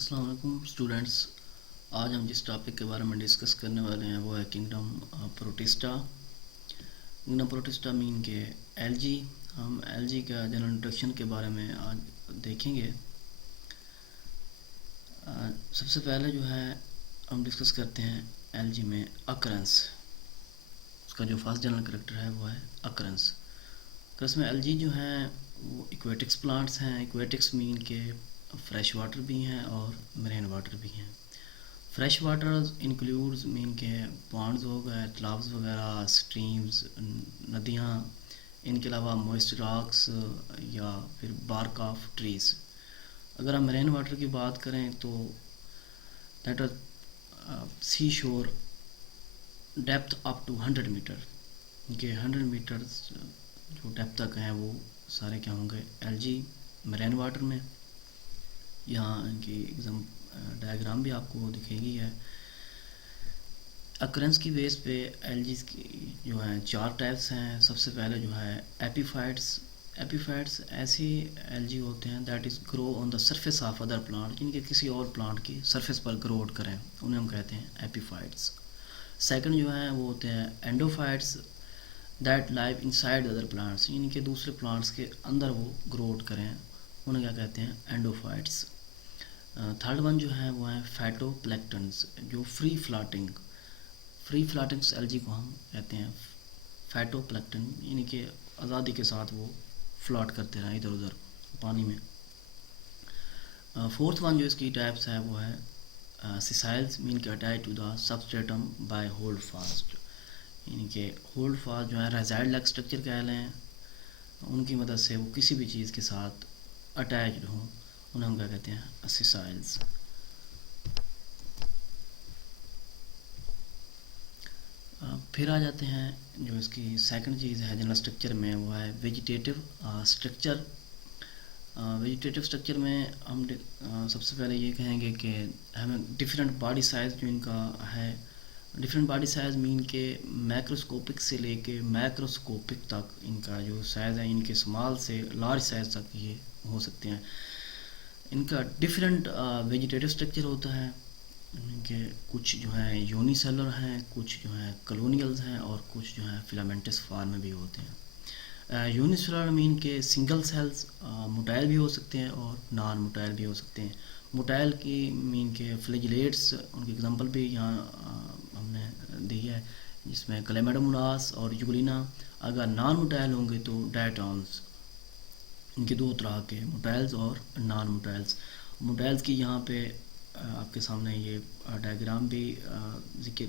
अस्सलाम वालेकुम स्टूडेंट्स। आज हम जिस टॉपिक के बारे में डिस्कस करने वाले हैं वो है kingdom protista. Kingdom protista mean के एलजी। हम एलजी का जनरल इंट्रोडक्शन के बारे में आज देखेंगे। सबसे पहले जो है हम डिस्कस करते हैं एलजी में अकरेंस। उसका जो फर्स्ट जनरल कैरेक्टर है वो है अकरेंस। इसमें एलजी जो है वो इक्वेटिक्स प्लांट्स हैं। इक्वेटिक्स मीन के फ्रेश वाटर भी हैं और मरीन वाटर भी हैं। फ्रेश वाटर इंक्लूड्स मीन के पॉन्ड्स हो गए, तालाब्स वगैरह, स्ट्रीम्स, नदियाँ। इनके अलावा मॉइस्ट रॉक्स या फिर बार्क ऑफ ट्रीज़। अगर हम मरीन वाटर की बात करें तो दैट सी शोर डेप्थ अप टू 100 मीटर। इनके 100 मीटर जो डेप्थ तक हैं वो सारे क्या होंगे एलजी मरीन वाटर में। यहाँ इनकी एग्जाम डायग्राम भी आपको दिखेगी है। अकरेंस की बेस पे एलजीज की जो हैं चार टाइप्स हैं। सबसे पहले जो है एपीफाइट्स। एपीफाइट्स ऐसी एलजी होते हैं that is grow on the surface of other plant, जिनके किसी और प्लांट की सरफेस पर ग्रो करें, उन्हें हम कहते हैं एपीफाइट्स। सेकंड जो है वो होते हैं endophytes that live inside other plants, इनके दूसरे प्लांट्स के अंदर वो ग्रोथ करें, उन्हें क्या कहते हैं एंडोफाइट्स। थर्ड वन जो है वो है फैटोप्लैंक्टन्स, जो फ्री फ्लाटिंग्स एलजी को हम कहते हैं फैटोप्लैंक्टन, यानी कि आज़ादी के साथ वो फ्लॉट करते रहें इधर उधर पानी में। फोर्थ वन जो इसकी टाइप्स है वो है सिसाइल्स मीन के attach to the substratum by hold fast, यानी कि होल्ड फास्ट जो है रेजाइड लाइक स्ट्रक्चर कह लें, उनकी मदद से वो किसी भी चीज़ के साथ अटैच्ड हों, उन्हें हम क्या कहते हैं सिसाइल्स। फिर आ जाते हैं जो इसकी सेकंड चीज़ है जनरल स्ट्रक्चर में वो है वेजिटेटिव स्ट्रक्चर। वेजिटेटिव स्ट्रक्चर में हम सबसे पहले ये कहेंगे कि हमें डिफरेंट बॉडी साइज़ जो इनका है, डिफरेंट बॉडी साइज़ मीन के मैक्रोस्कोपिक से लेके मैक्रोस्कोपिक तक इनका जो साइज़ है, इनके स्मॉल से लार्ज साइज़ तक ये हो सकते हैं। इनका डिफरेंट वेजिटेटिव स्ट्रक्चर होता है। इनके कुछ जो है यूनिसेलर हैं, कुछ जो है कॉलोनियल्स हैं और कुछ जो है फिलामेंटस फॉर्म में भी होते हैं। यूनिसेलर मीन के सिंगल सेल्स मोटाइल भी हो सकते हैं और नॉन मोटाइल भी हो सकते हैं। मोटाइल की मीन के फ्लैजिलेट्स, उनकी एग्जांपल भी यहाँ हमने दी है, जिसमें क्लेमेडोमोनास और यूग्लिना। अगर नॉन मोटाइल होंगे तो डायटॉन्स। इनके दो तरह के मोटाइल्स और नॉन मोटाइल्स। मोटाइल्स की यहाँ पे आपके सामने ये डायग्राम भी जिक्र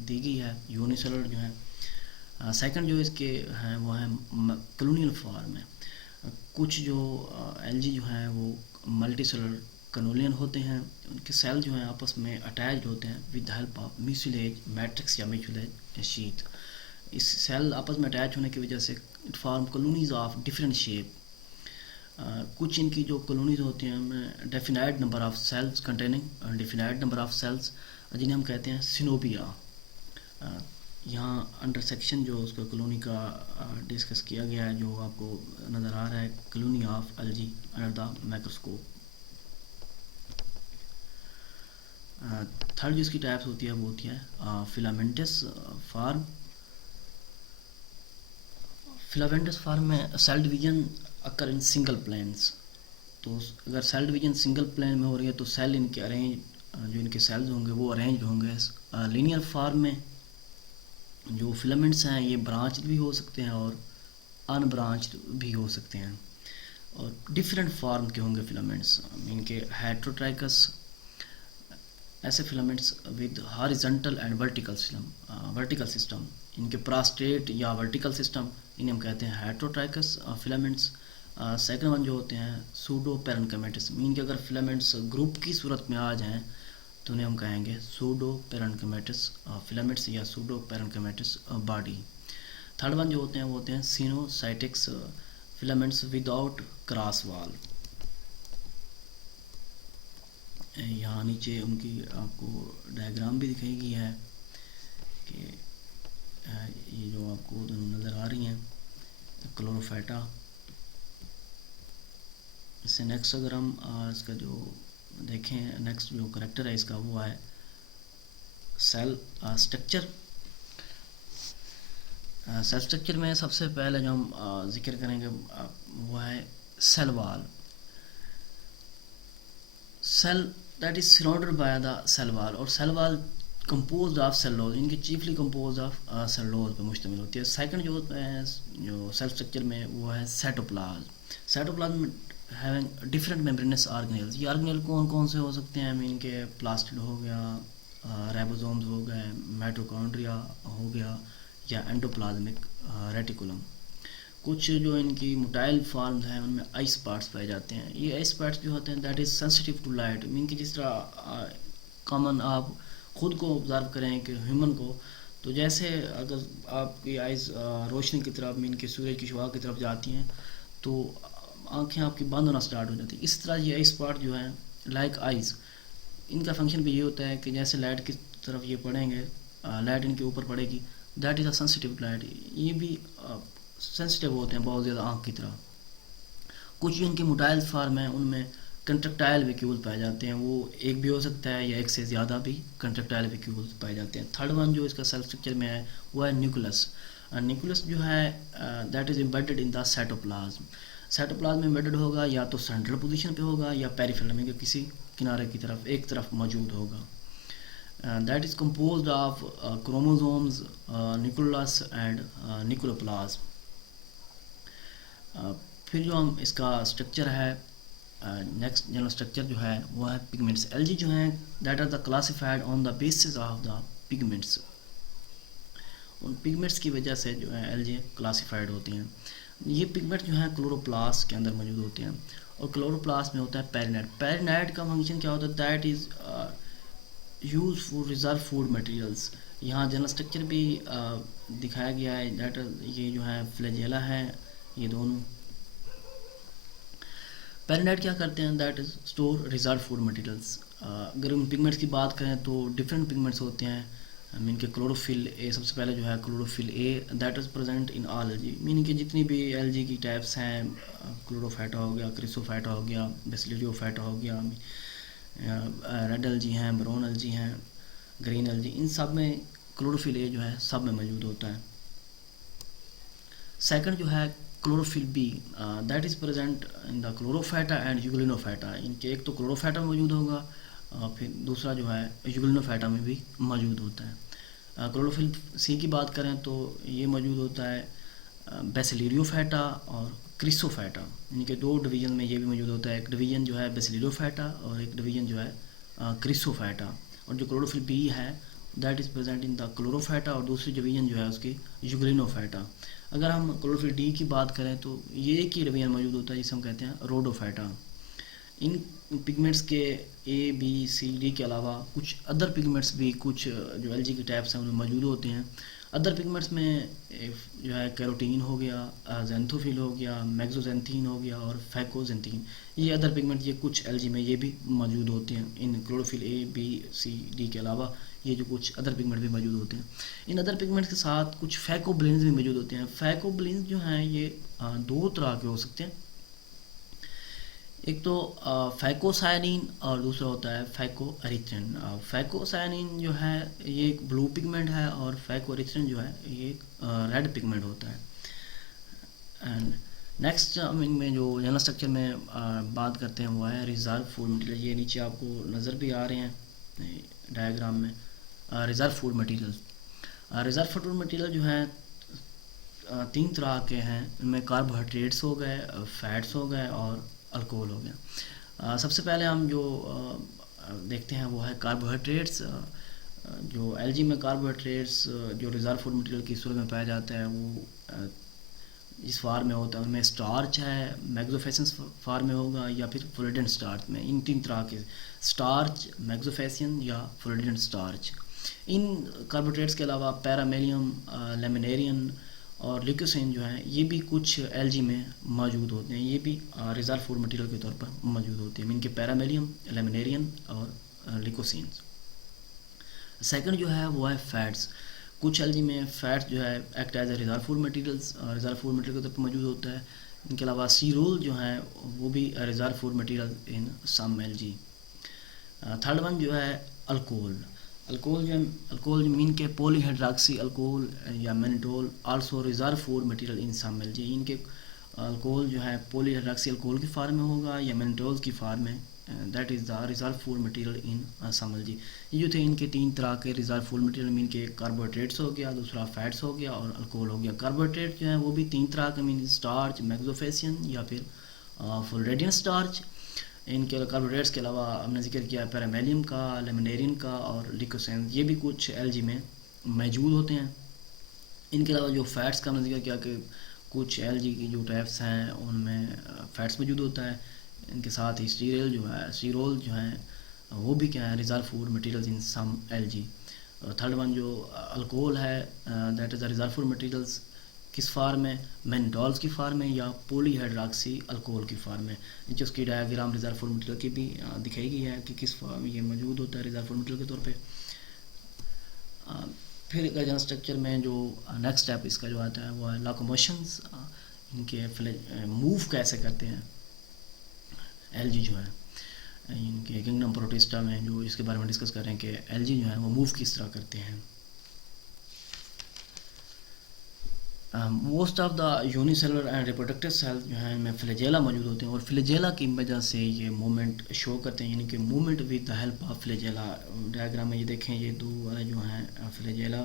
दी गई है। यूनिसेलर जो है। सेकंड जो इसके हैं वो है कॉलोनियल फॉर्म है। कुछ जो एलजी जो हैं वो मल्टी सेलर कनोलियन होते हैं। उनके सेल जो हैं आपस में अटैच्ड होते हैं with help of mucilage matrix या म्यूसिलेज शीथ। इस सेल आपस में अटैच होने की वजह से it form colonies of different shape. कुछ इनकी जो कॉलोनीज होती हैं उनमें definite number of cells containing definite number of cells, जिन्हें हम कहते हैं सिनोबिया। यहाँ अंडर सेक्शन जो उसका कॉलोनी का डिस्कस किया गया है, जो आपको नज़र आ रहा है colony of algae under the microscope. Third जो इसकी टाइप्स होती है वो होती है फिलामेंटस फार्म। फिलामेंटस फार्म में cell division occur in single planes. तो अगर सेल डिवीजन सिंगल प्लेन में हो रही है तो सेल इनके अरेंज, जो इनके सेल्स होंगे वो अरेंज होंगे लीनियर फार्म में। जो फिलामेंट्स हैं ये ब्रांच्ड भी हो सकते हैं और अनब्रांच्ड भी हो सकते हैं, और डिफरेंट फॉर्म के होंगे फिलामेंट्स। इनके हेट्रोट्राइकस ऐसे filaments with horizontal and vertical system. इनके प्रोस्टेट या वर्टिकल सिस्टम, इन्हें हम कहते हैं हेट्रोट्राइकस फिलामेंट्स। सेकंड वन जो होते हैं सूडो पेरेन्काइमेटस, मीन के अगर फिलामेंट्स ग्रुप की सूरत में आ जाएं तो उन्हें हम कहेंगे सूडो पेरेन्काइमेटस फिलामेंट्स या सूडो पेरेन्काइमेटस बॉडी। थर्ड वन जो होते हैं वो होते हैं सिनोसाइटिक्स फिलामेंट्स विदाउट क्रॉस वॉल। यहाँ नीचे उनकी आपको डायग्राम भी दिखाई गई है कि ये जो आपको दोनों नज़र आ रही हैं क्लोरोफाइटा। इससे नेक्स्ट अगर हम इसका जो देखें नेक्स्ट जो करेक्टर है इसका वो है सेल स्ट्रक्चर। सेल स्ट्रक्चर में सबसे पहले जो हम जिक्र करेंगे वो है cell wall. Cell that is surrounded by the cell wall, और cell wall composed of cellulose, इनकी चीफली कंपोज ऑफ सेलुलोज पर मुश्तमिल होती है। सेकंड जो होता है जो सेल स्ट्रक्चर में वो है cytoplasm. Cytoplasm having different membranes organelles. ये ऑर्गेनेल कौन कौन से हो सकते हैं? इनके प्लास्टिड हो गया, राइबोसोम्स हो गए, माइटोकॉन्ड्रिया हो गया, या एंडोप्लाज्मिक रेटिकुलम। कुछ जो इनकी मोटाइल फॉर्म्स हैं उनमें आइस पार्ट्स पाए जाते हैं। ये आइस पार्ट्स जो होते हैं that is sensitive to light, mean कि जिस तरह कॉमन आप खुद को ऑब्ज़र्व करें कि ह्यूमन को, तो जैसे अगर आपकी आइज़ रोशनी की तरफ मीन कि सूरज की शुआ की तरफ जाती हैं तो आंखें आपकी बंद होना स्टार्ट हो जाती है। इस तरह ये आइस पार्ट जो है लाइक आइज़, इनका फंक्शन भी ये होता है कि जैसे लाइट की तरफ ये पड़ेंगे, लाइट इनके ऊपर पड़ेगी, that is a sensitive light. ये भी सेंसिटिव होते हैं बहुत ज़्यादा आँख की तरह। कुछ जो इनके मोटाइल फार्म हैं उनमें कंट्रक्टाइल वैक्यूल पाए जाते हैं, वो एक भी हो सकता है या एक से ज़्यादा भी कंट्रक्टाइल वैक्यूल पाए जाते हैं। थर्ड वन जो इसका सेल स्ट्रक्चर में है वो है न्यूक्लियस। न्यूक्लियस जो है that is embedded in the cytoplasm. Cytoplasm में एम्बेडेड होगा या तो सेंट्रल पोजीशन पे होगा या पेरिफेरल में किसी किनारे की तरफ एक तरफ मौजूद होगा। That is composed of chromosomes, nucleus and nucleoplasm. फिर जो हम इसका स्ट्रक्चर है नेक्स्ट जनरल स्ट्रक्चर जो है वो है पिगमेंट्स। एलजी जो हैं that are the classified on the basis of the pigments. उन पिगमेंट्स की वजह से जो है एलजी क्लासिफाइड होती हैं। ये पिगमेंट जो है क्लोरोप्लास्ट के अंदर मौजूद होते हैं, और क्लोरोप्लास्ट में होता है पेरिनाइड। पेरिनाइड का फंक्शन क्या होता है? That is use for reserve food materials. यहाँ जनरल स्ट्रक्चर भी दिखाया गया है। दैट ये जो है फ्लैजेला है, ये दोनों। पेरिनाइड क्या करते हैं? That is store reserve food materials. अगर हम पिगमेंट्स की बात करें तो डिफरेंट पिगमेंट्स होते हैं। मीन के क्लोरोफिल ए सबसे पहले जो है chlorophyll A that is present in all LG. Mean कि जितनी भी एलजी की टाइप्स हैं, क्लोरोफाइटा हो गया, क्रिसोफाइटा हो गया, बेसिलियोफाइटा हो गया, रेड एलजी हैं, ब्राउन एलजी हैं, ग्रीन एलजी, इन सब में क्लोरोफिल ए जो है सब में मौजूद होता है। सेकंड जो है chlorophyll B that is present in the Chlorophyta and Euglenophyta. इनके एक तो क्लोरोफाइटा में मौजूद होगा, फिर दूसरा जो है यूग्लिनोफाइटा में भी मौजूद होता है। क्लोरोफिल सी की बात करें तो ये मौजूद होता है बेसिलियोफाइटा और क्रिसोफाइटा। इनके दो डिवीजन में ये भी मौजूद होता है। एक डिवीजन जो है बेसिलियोफाइटा और एक डिवीजन जो है क्रिसोफाइटा। और जो क्लोरोफिल बी है that is present in the Chlorophyta, और दूसरी डिवीजन जो है उसकी यूग्लिनोफाइटा। अगर हम क्लोरोफिल डी की बात करें तो ये एक ही डिवीजन मौजूद होता है जिसे हम कहते हैं रोडोफाइटा। इन पिगमेंट्स के ए बी सी डी के अलावा कुछ अदर पिगमेंट्स भी कुछ जो एलजी के टाइप्स हैं उनमें मौजूद होते हैं। अदर पिगमेंट्स में जो है कैरोटीन हो गया, जेंथोफिल हो गया, मैक्सोजेंथीन हो गया और फैकोजेंथीन। ये अदर पिगमेंट ये कुछ एलजी में ये भी मौजूद होते हैं। इन chlorophyll A B C D के अलावा ये जो कुछ अदर पिगमेंट भी मौजूद होते हैं। इन अदर पिगमेंट्स के साथ कुछ फैकोब्लिन्स भी मौजूद होते हैं। फैकोब्लिन्स जो हैं ये दो तरह के हो सकते हैं। एक तो फैकोसायनिन और दूसरा होता है फैकोएरिथ्रिन। फैकोसायनिन जो है ये एक ब्लू पिगमेंट है और फैकोएरिथ्रिन जो है ये एक रेड पिगमेंट होता है। एंड नेक्स्ट हम इनमें जो जनरल स्ट्रक्चर में बात करते हैं वो है रिजर्व फूड मटेरियल। ये नीचे आपको नज़र भी आ रहे हैं डायग्राम में reserve food material. Reserve food material जो है तीन तरह के हैं। इनमें कार्बोहाइड्रेट्स हो गए, फैट्स हो गए और अल्कोहल हो गया। सबसे पहले हम जो देखते हैं वो है कार्बोहाइड्रेट्स। जो एलजी में कार्बोहाइड्रेट्स जो रिजर्व फूड मटेरियल की सूरत में पाया जाता है वो इस फार्म में होता है। उनमें स्टार्च है, मैक्सोफेसियन फार्म में होगा या फिर फ्लोरिडेंट स्टार्च में। इन तीन तरह के स्टार्च, मैक्सोफेसियन या फ्लोरिडेंट स्टार्च। इन कार्बोहाइड्रेट्स के अलावा पैरामेलियम, लेमिनेरियन और ल्यूकोसिन जो है ये भी कुछ एलजी में मौजूद होते हैं। ये भी रिजर्व फूड मटेरियल के तौर पर मौजूद होते हैं। इनके पैरामेलियम, लेमिनेरियन और ल्यूकोसिन। सेकंड जो है वो है फैट्स। कुछ एलजी में फैट्स जो है act as a reserve food materials, reserve food material के तौर पर मौजूद होता है। इनके अलावा सीरोल जो है वो भी reserve food material in some algae. Third one जो है अल्कोहल। अल्कोहल मीन के पॉलीहाइड्रॉक्सी अल्कोहल या mannitol also reserve food material in some algae. इनके अल्कोहल जो है पॉलीहाइड्रॉक्सी अल्कोहल की फार्म में होगा या मैनिटोल की फार्म में, that is the reserve food material in some algae. ये जो थे इनके तीन तरह के रिजर्व फूड मटेरियल मीन के कार्बोहाइड्रेट्स हो गया, दूसरा फैट्स हो गया और अल्कोहल हो गया। कार्बोहाइड्रेट जो है वो भी तीन तरह के मीन स्टार्च, मैग्जोफेसियन या फिर फुल रेडियन स्टार्च। इनके कार्बोहाइड्रेट्स के अलावा हमने जिक्र किया पैरामेलियम का, लेमिनेरिन का और लिकोसेन, ये भी कुछ एलजी में मौजूद होते हैं। इनके अलावा जो फैट्स का हमने जिक्र किया कि कुछ एलजी की जो टाइप्स हैं उनमें फैट्स मौजूद होता है। इनके साथ ही स्टीरोल जो है वो भी क्या है reserve food materials in some algae. Third one जो अल्कोहल है that is the reserve food materials किस फार्म में, मैनिटोल्स की फार्म में या पॉलीहाइड्रॉक्सी अल्कोहल की फार्म में। नीचे उसकी डायग्राम रिजर्व फूड मटेरियल की भी दिखाई गई है कि किस फार्म में ये मौजूद होता है रिजर्व फूड मटेरियल के तौर पे। फिर जनरल स्ट्रक्चर में जो नेक्स्ट स्टेप इसका जो आता है वो है लोकोमोशंस। इनके मूव कैसे करते हैं एलजी जो है, इनके किंगडम प्रोटिस्टा में जो इसके बारे में डिस्कस कर रहे हैं कि एलजी जो है वो मूव किस तरह करते हैं। Most of the unicellular and reproductive cell जो है इनमें फ्लैजेला मौजूद होते हैं और फ्लैजेला की वजह से ये मूवमेंट शो करते हैं, यानी कि movement with the help of flagella. Diagram में ये देखें, ये दो वाले जो हैं फ्लैजेला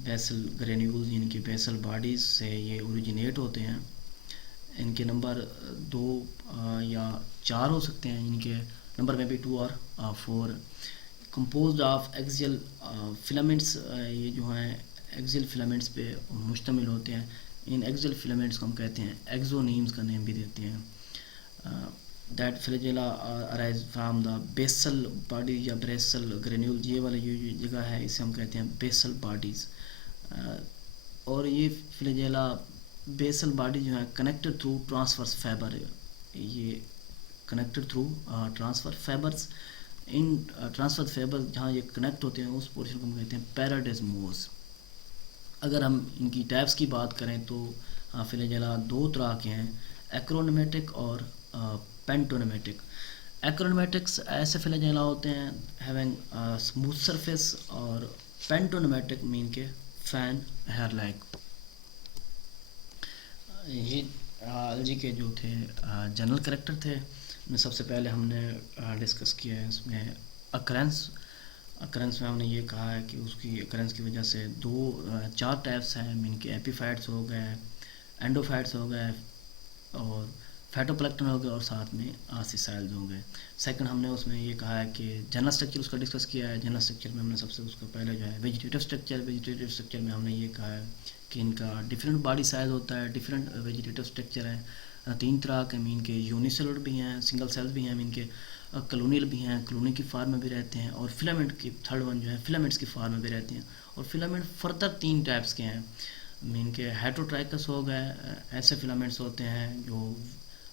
बेसल ग्रेन्यूल्स यानी कि बेसल बॉडीज़ से ये ओरिजिनेट होते हैं। इनके नंबर 2 या 4 हो सकते हैं, इनके नंबर में भी 2 और 4। कंपोज्ड ऑफ एक्सियल फिलामेंट्स, ये जो हैं एक्सियल फिलामेंट्स पे मुश्तमिल होते हैं। इन एक्सियल फिलामेंट्स को हम कहते हैं एक्सोनीम्स का नेम भी देते हैं। That flagella arise from the basal body या बेसल ग्रेन्यूल, ये वाला ये जगह है इसे हम कहते हैं बेसल बॉडीज़। और ये फ्लैजेला बेसल बॉडी जो है कनेक्टेड थ्रू ट्रांसवर्स फाइबर, ये कनेक्टेड थ्रू ट्रांसफर फाइबर्स। इन ट्रांसफर फाइबर जहाँ ये कनेक्ट होते हैं उस पोर्शन को हम कहते हैं पैराडेस्मोस। अगर हम इनकी टाइप्स की बात करें तो फ्लैजेला दो तरह के हैं, एक्रोनोमेटिक और पेंटोनोमेटिक। एक्रोनोमेटिक्स ऐसे फ्लैजेला होते हैं हैविंग स्मूथ सरफेस और पेंटोनोमेटिक मीन के फैन हेयर लाइक। ये एलजी के जो थे जनरल कैरेक्टर थे, में सबसे पहले हमने डिस्कस किया है इसमें अकरेंस में हमने ये कहा है कि उसकी अकरेंस की वजह से 4 टाइप्स हैं, मीन के एपीफाइट्स हो गए, एंडोफाइट्स हो गए और फैटोप्लैंक्टन हो गया और साथ में आर्सिसाइल्स हो गए। सेकंड हमने उसमें ये कहा है कि जनरल स्ट्रक्चर उसका डिस्कस किया है। जनरल स्ट्रक्चर में हमने सबसे उसका पहले जो है वेजिटेटिव स्ट्रक्चर में हमने ये कहा है कि इनका डिफरेंट बॉडी साइज़ होता है, डिफरेंट वेजिटेटिव स्ट्रक्चर है। 3 तरह के मीन के यूनिसेलुलर भी हैं, सिंगल सेल भी हैं, मीन के कॉलोनियल भी हैं, कॉलोनी की फार्म में भी रहते हैं और फिलामेंट की थर्ड वन जो है फिलामेंट्स की फार्म में भी रहते हैं। और फिलामेंट फर्दर 3 टाइप्स के हैं, मीन के हेटरोट्राइकस हो गए, ऐसे फिलामेंट्स होते हैं जो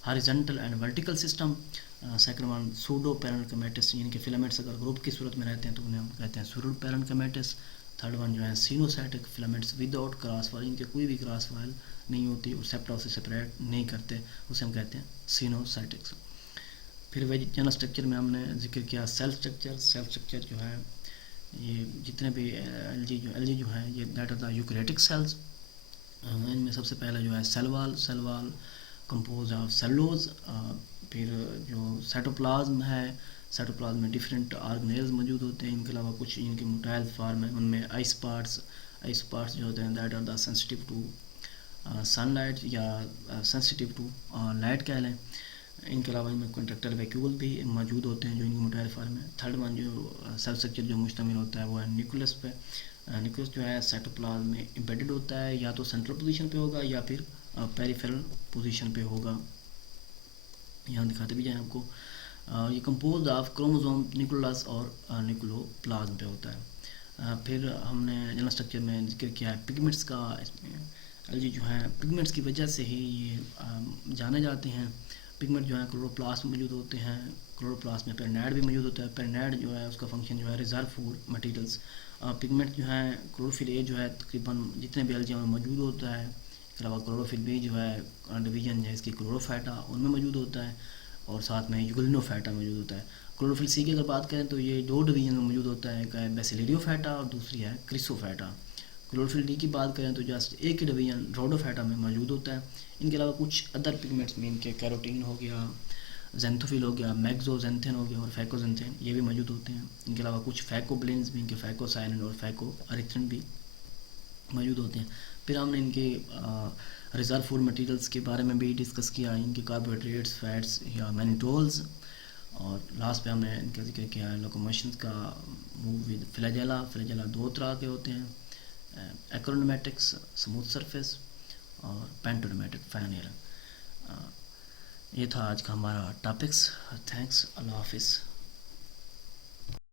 horizontal and vertical system. Second one pseudo parenchymatous, यानी कि फिलामेंट्स अगर ग्रुप की सूरत में रहते हैं तो उन्हें हम कहते हैं सूडो पैरेन्काइमेटिस। थर्ड वन जो है सिनोसाइटिक फिलामेंट्स विदाउट क्रॉस वाल, इनके कोई भी क्रॉस वाल नहीं होती और सेप्टा से सेपरेट नहीं करते, उसे हम कहते हैं सिनोसाइटिक्स। फिर जनरल स्ट्रक्चर में हमने जिक्र किया सेल स्ट्रक्चर जो है ये जितने भी एलजी जो है ये that are the eukaryotic cells. इनमें सबसे पहले जो है cell wall compose of cellulose. फिर जो साइटोप्लाज्म है, साइटोप्लाज्म में डिफरेंट ऑर्गेनेल्स मौजूद होते हैं। इनके अलावा कुछ इनके मोटाइल फॉर्म है, उनमें आइस पार्ट्स जो होते हैं that are the sensitive to sunlight या सेंसिटिव टू लाइट कह लें। इनके अलावा इनमें कंट्रैक्टर वैक्यूल भी मौजूद होते हैं जो इनके मोटाइल फॉर्म है। थर्ड वन जो सेल स्ट्रक्चर जो मुश्तमिल होता है वो है न्यूक्लियस पे। न्यूक्लियस जो है साइटोप्लाज्म में एम्बेडेड होता है, या तो सेंट्रल पोजीशन पे होगा या फिर पेरिफेरल पोजीशन पे होगा। यहाँ दिखाते भी जाएँ आपको। ये कंपोज ऑफ क्रोमोसोम न्यूक्लियस और न्यूक्लियोप्लाज्म पे होता है। फिर हमने जनरल स्ट्रक्चर में जिक्र किया है पिगमेंट्स का। इसमें एलजी जो है पिगमेंट्स की वजह से ही ये जाने जाते हैं। पिगमेंट जो है क्लोरोप्लास्ट में मौजूद होते हैं, क्लोरोप्लास्ट में पेरिनाइड भी मौजूद होता है। पेरिनाइड जो है उसका फंक्शन जो है रिजर्व फूड मटेरियल्स। पिगमेंट जो है क्लोरोफिल ए जो है तकरीबन जितने भी एलजी में मौजूद होता है। इसके अलावा क्लोरोफिल बी जो है डिवीजन है इसकी क्लोरोफाइटा उनमें मौजूद होता है और साथ में यूग्लिनोफाइटा मौजूद होता है। क्लोरोफिल सी की अगर बात करें तो ये दो डिवीजन में मौजूद होता है, एक है बेसिलिडियोफाइटा और दूसरी है क्रिसोफाइटा। क्लोरोफिल डी की बात करें तो जस्ट एक ही डिवीजन रोडोफाइटा में मौजूद होता है। इनके अलावा कुछ अदर पिगमेंट्स में इनके कैरोटीन हो गया, जेंथोफिल हो गया, मैग्जोजेंथेन हो गया और फैकोजेंथेन ये भी मौजूद होते हैं। इनके अलावा कुछ फैकोब्लेंस भी, इनके फैकोसाइनिन और फैकोअरिथ्रिन भी मौजूद होते हैं। फिर हमने इनके रिजर्व फूड मटेरियल्स के बारे में भी डिस्कस किया, इनके कार्बोहाइड्रेट्स, फैट्स या मैनिटोल्स। और लास्ट पे हमने इनका जिक्र किया है लोकोमोशन का, मूव विद फ्लैजेला। फ्लैजेला दो तरह के होते हैं, एक्रोनोमेटिक्स स्मूथ सरफेस और पेंटोनोमेटिक फाइन एयर। ये था आज का हमारा टॉपिक्स। थैंक्स, अल्लाह हाफिज़।